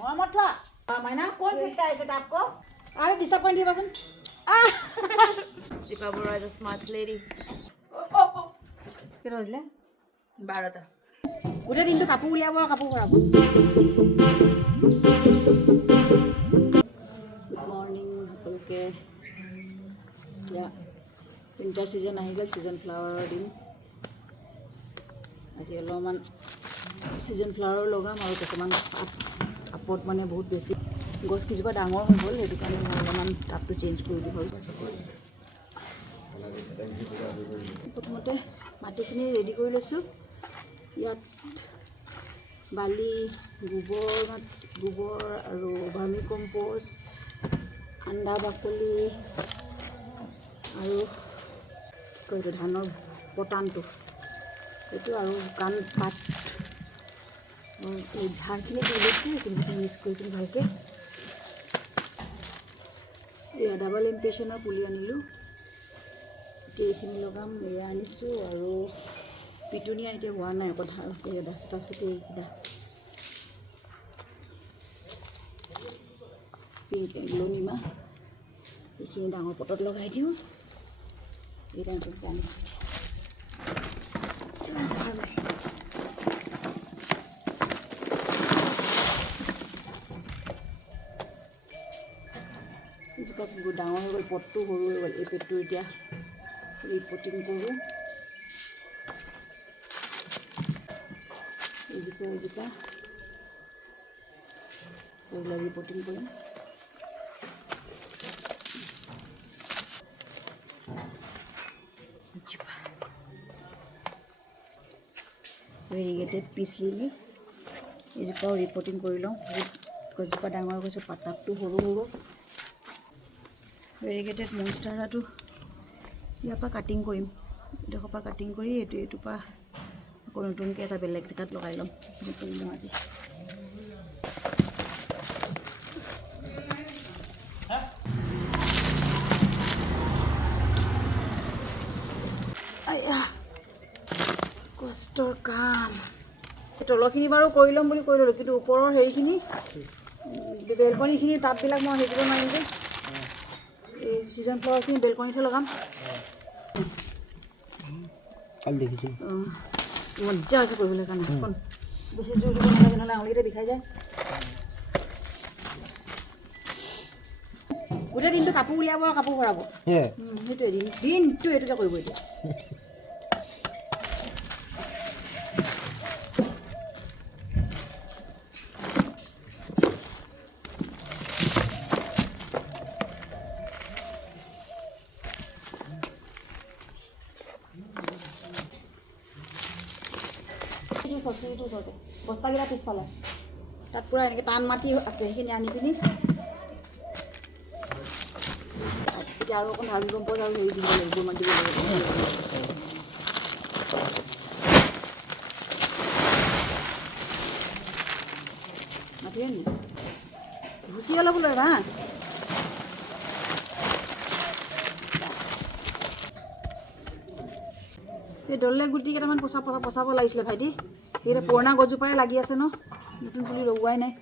मत मैना कौन फेंकता है ऐसे आपको अरे डिसअपॉइंट ही बसन Deepa Borahs is a smart lady. কেটা বাজিলে 12টা গোটেই দিনটো কাপোৰ উলিয়াব আৰু কাপোৰ ভৰাব মৰ্ণিং সকলোকে এতিয়া উইণ্টাৰ ছিজন আহি গ'ল ছিজন ফ্লাৱাৰৰ দিন আজি অলপমান ছিজন ফ্লাৱাৰো লগাম আৰু কিছুমান আপত মানে বহুত বেছি গছ কিছুপা ডাঙৰ হৈ গ'ল সেইটো কাৰণে মই অলপমান টাবটো চেঞ্জ কৰি দিব প্ৰথমতে মাটিখিনি ৰেডি কৰি লৈছোঁ ইয়াত বালি গোবৰ আৰু ভাৰ্মি কম্প'ষ্ট আন্দা বাকলি আৰু কি কয় ধানৰ পটানটো এইটো আৰু শুকান পাত এই ধানখিনি দি লৈছোঁ এইখিনি মিক্স কৰি কিনে ভালকৈ এয়া ডাবল ইম্প্ৰেশ্যনৰ পুলি আনিলোঁ এতিয়া এইখিনি লগাম এয়া আনিছোঁ আৰু পিটুনিয়া এতিয়া হোৱা নাই আকৌ তাৰপিছতে এইকেইটা পিংক এগ্ল'নিমা এইখিনি ডাঙৰ পটত লগাই দিওঁ এইটা আনিছোঁ এইজোপা ডাঙৰ হৈ গ'ল পটটো সৰু হৈ গ'ল এই পেটটো এতিয়া ৰিপটিং কৰোঁ এইজোপা সেইবিলাক ৰিপটিং কৰিম ভেৰিগেটেড পিচ লিলি এইজোপাও ৰিপটিং কৰি লওঁ বহুত গছজোপা ডাঙৰ গৈছে পাতাটো সৰু সৰু ভেৰিগেটেড মনষ্টাৰাটো ইয়াৰ পৰা কাটিং কৰিম এইডোখৰ পৰা কাটিং কৰি এইটোৰ পৰা আকৌ নতুনকৈ এটা বেলেগ জেগাত লগাই ল'ম সেইখিনি কৰি লওঁ আজি কষ্টৰ কাম তলৰখিনি বাৰু কৰি ল'ম বুলি কৈ ল'লোঁ কিন্তু ওপৰৰ হেৰিখিনি বেলকনিখিনি টাববিলাক মই হেৰি কৰিব নোৱাৰিম যে এই ছিজন ফ্লাৱাৰখিনি বেলকনিতে লগাম মজ্জা হৈছে কৰিবলৈ কাৰণে অকণ বেছি জোৰ দিব নালাগে নহ'লে আঙুলিতে বিষাই যায় গোটেই দিনটো কাপোৰ উলিয়াব আৰু কাপোৰ ভৰাব সেইটোৱে দিনটো এইটোকে কৰিব এতিয়া চব্জিটো ওচৰতে বস্তাকেইটা পিছফালে তাত পূৰা এনেকৈ টান মাটি আছে সেইখিনি আনি পিনি এতিয়া আৰু অকণ ভাৰ্মি কম্প'ষ্ট আৰু হেৰি দিব লাগিব মাটি দিব লাগিব মাটিয়ে নি ভুচি অলপ লৈ হা এই ডলে গুটি কেইটামান পচাব লাগিছিলে ভাইটি সেইকেইটা পুৰণা গছজোপাৰে লাগি আছে ন নতুন পুলি লগোৱাই নাই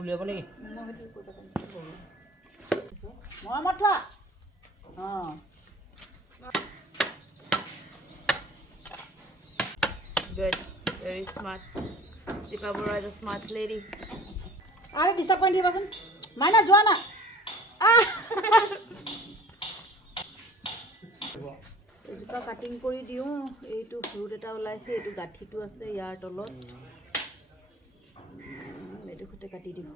উলিয়াব নেকি মৰমত থোৱা Good, very smart. Deepa Borah is a smart lady. আৰে ডিসঅ্যাপয়েন্ট দিবাচোন মাইনা যোৱা না এজোপা কাটিং কৰি দিওঁ এইটো ফ্ৰুট এটা ওলাইছে এইটো গাঁঠিটো আছে ইয়াৰ তলত এইটো খুঁটে কাটি দিওঁ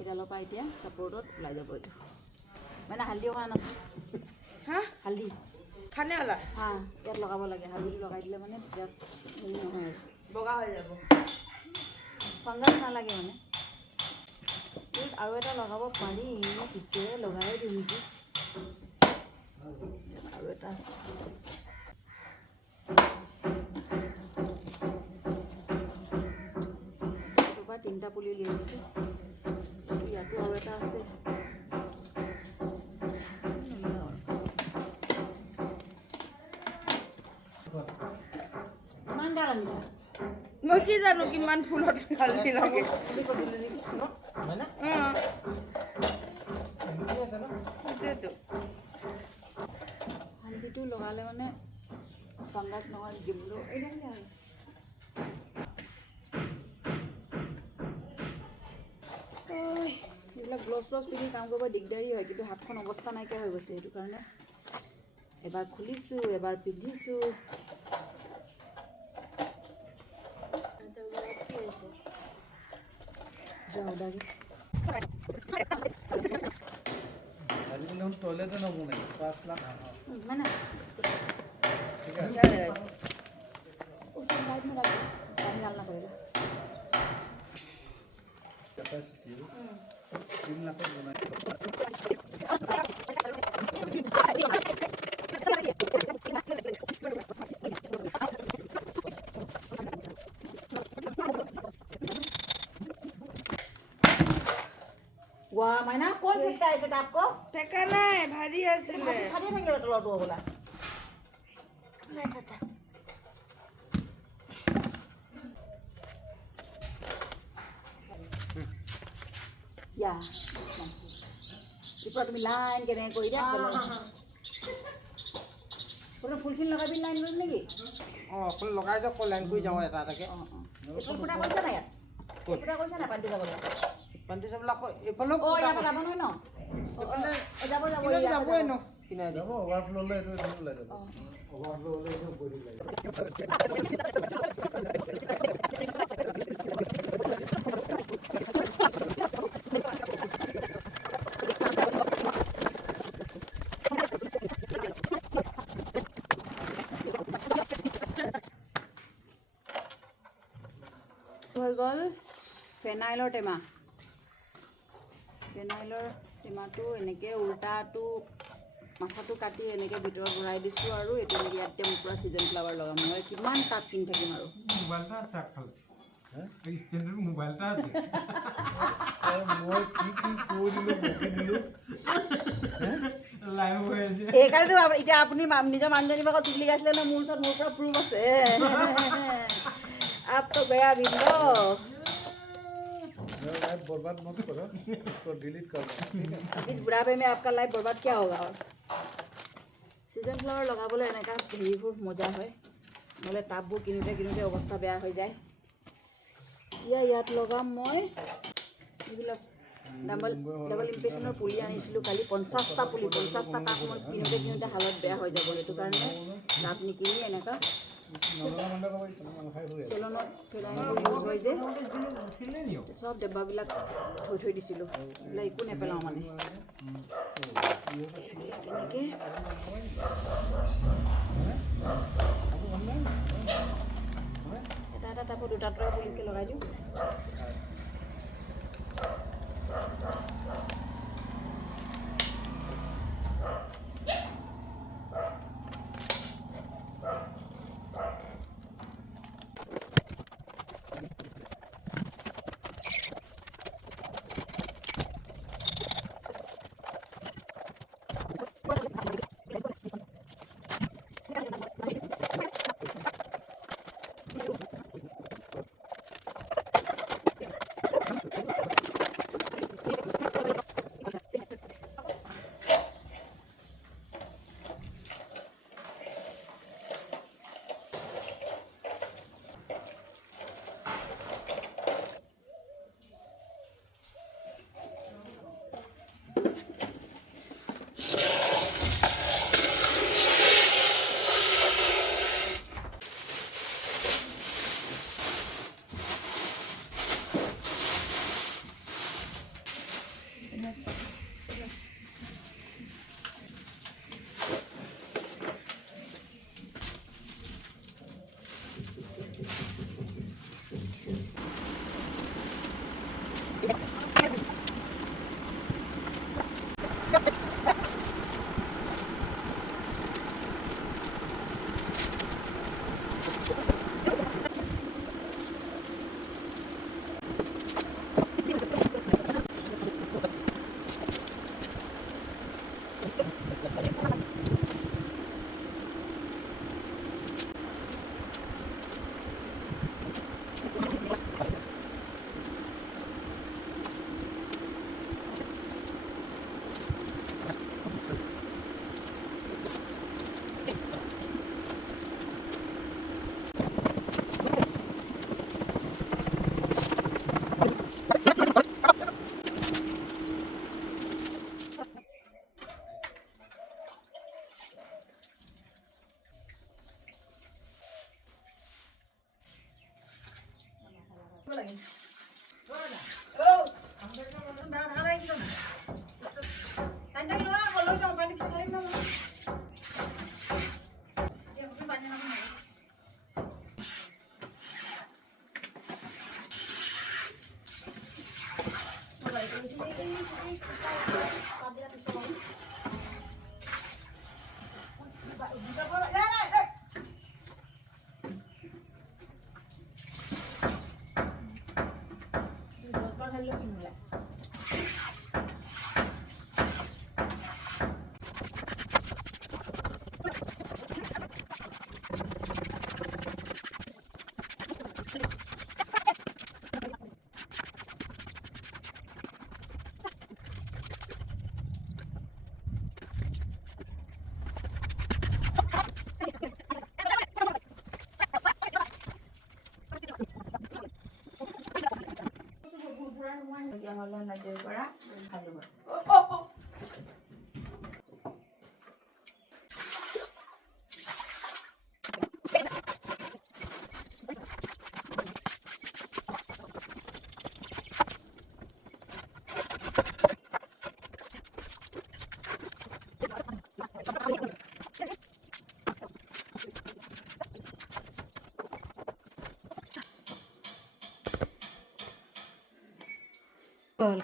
এডালৰ পৰা এতিয়া ছাপৰ্টত ওলাই যাব এইটো মানে হালধি অকণ আনাচোন হা হালধি খানে ওলা হা ইয়াত লগাব লাগে হালধি লগাই দিলে মানে তেতিয়া হেৰি নহয় বগা হৈ যাব ফাংগাছ নালাগে মানে আৰু এটা লগাব পাৰি পিছে লগাই দিওঁ নেকি আৰু এটা আছে পৰা 3টা পুলি উলিয়াই দিছোঁ ইয়াতো আৰু এটা আছে ইমান গাল আনিছা মই কি জানো কিমান ফুলত হালধি লাগে হালধিটো লগালে মানে ফাংগাছ নহয় দিবলৈ এইবিলাক গ্ল'ভছ পিন্ধি কাম কৰিব দিগদাৰী হয় কিন্তু হাতখন অৱস্থা নাইকিয়া হৈ গৈছে সেইটো কাৰণে এবাৰ খুলিছোঁ এবাৰ পিন্ধিছোঁ टॉयलेट ना बोले 5 लाख मैंने ठीक है उसे लाइट में रख पानी डालना पड़ेगा कैपेसिटी 3 लाख बनाए वाह मैना कौन फेंकता है इसे आपको फेंका नहीं भारी आছিলে खाली नहीं गया तो लौटो बोला नहीं पता या इपर तुम लाइन के नहीं कोई दिया पूरा फुलखिन लगा भी लाइन में नहीं ফুল লগাই যাওক লাইন কৰি যাওঁ এটা এটাকৈ इपर पूरा कौन सा ना यार पूरा कौन सा ना पंडित बोला পানী চাবলৈ আকৌ এইফালেও ओ या पर जाबो न এইফালে जाबो जाबो কিনাৰে যাবই ন কিনাৰে যাব ওভাৰফ্লো লৈ এটো ওলাই যাব ওভাৰফ্লো লৈ এটো বডি ওলাই যাব হৈ গ'ল ফেনাইলৰ টেমা ফেনাইলৰ টেমাটো এনেকৈ উল্টাটো মাথাটো কাটি এনেকৈ ভিতৰত ভৰাই দিছোঁ আৰু এইটো ইয়াতে মই পূৰা ছিজন ফ্লাৱাৰ লগাম মই কিমান তাপ কিনি থাকিম আৰু মোবাইলটা আছে আগফালে এই ষ্টেণ্ডৰ মোবাইলটা আছে মই কি কৈ দিলো বকি দিলো লাইভ হৈ আছে সেইকাৰণেতো এতিয়া আপুনি নিজৰ মানুহজনীৰ পৰা চুলি গাইছিলে ন মোৰ ওচৰত মোৰ পৰা প্ৰুফ আছে আপ তো গয়া বিন্দু लाइफ बर्बाद मत करो इसको डिलीट कर दो इस बुढ़ापे में आपका लाइफ बर्बाद क्या होगा सीजन फ्लावर लगाबले এনেকা হেৰিবোৰ মজা হয় নহ'লে টাববোৰ কিনোতে অৱস্থা বেয়া হৈ যায় এতিয়া ইয়াত লগাম মই এইবিলাক ডাবল ইম্প্ৰেশ্যনৰ পুলি আনিছিলোঁ কালি 50টা পুলি 50টা টাব মই কিনোতে হালত বেয়া হৈ যাব সেইটো কাৰণে টাব নিকিনি এনেকা চেলনত ফেলাইনবোৰ ইউজ হয় যে চব ডব্বাবিলাক থৈ দিছিলোঁ এইবিলাক একো নেপেলাওঁ মানে এনেকৈ এটা এটা টাবত দুটা পুলিকৈ লগাই দিওঁ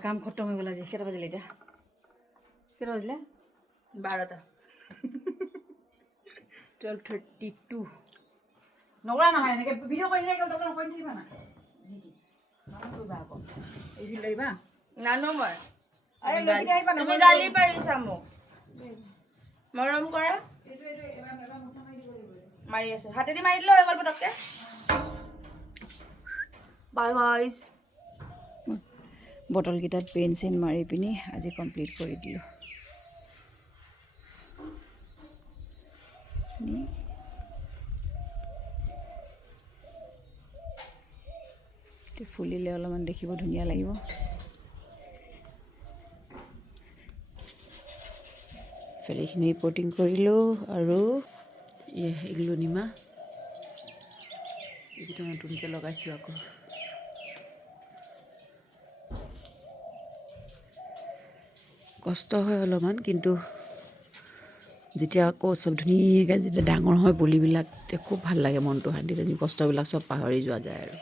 কাম খতম হৈ গ'ল আজি। কেইটা বাজিলে এতিয়া? কেইটা বাজিলে? 12টা। 12:32 নকৰা নহয় এনেকৈ ভিডিঅ' কৰি থাকিলে ডক্টৰ নকৰি থাকিবা না কৰিবা আকৌ এইখিনি লাগিবা নানো মই আৰে লৈ আহিবা তুমি গালি পাৰিছা মোক মৰম কৰা মাৰি আছে হাতেদি মাৰি দিলে হৈ গ'ল পটককে বাই গাইছ বটলকেইটাত পেন চেন মাৰি পিনি আজি কমপ্লিট কৰি দিলোঁ ফুলিলে অলপমান দেখিব ধুনীয়া লাগিব এইখিনি ৰিপৰ্টিং কৰিলোঁ আৰু এগুলো নিমা এইকেইটা নতুনকৈ লগাইছোঁ আকৌ কষ্ট হয় অলপমান কিন্তু যেতিয়া আকৌ চব ধুনীয়াকৈ যেতিয়া ডাঙৰ হয় পুলিবিলাক তেতিয়া খুব ভাল লাগে মনটো শান্তি কষ্টবিলাক চব পাহৰি যোৱা যায় আৰু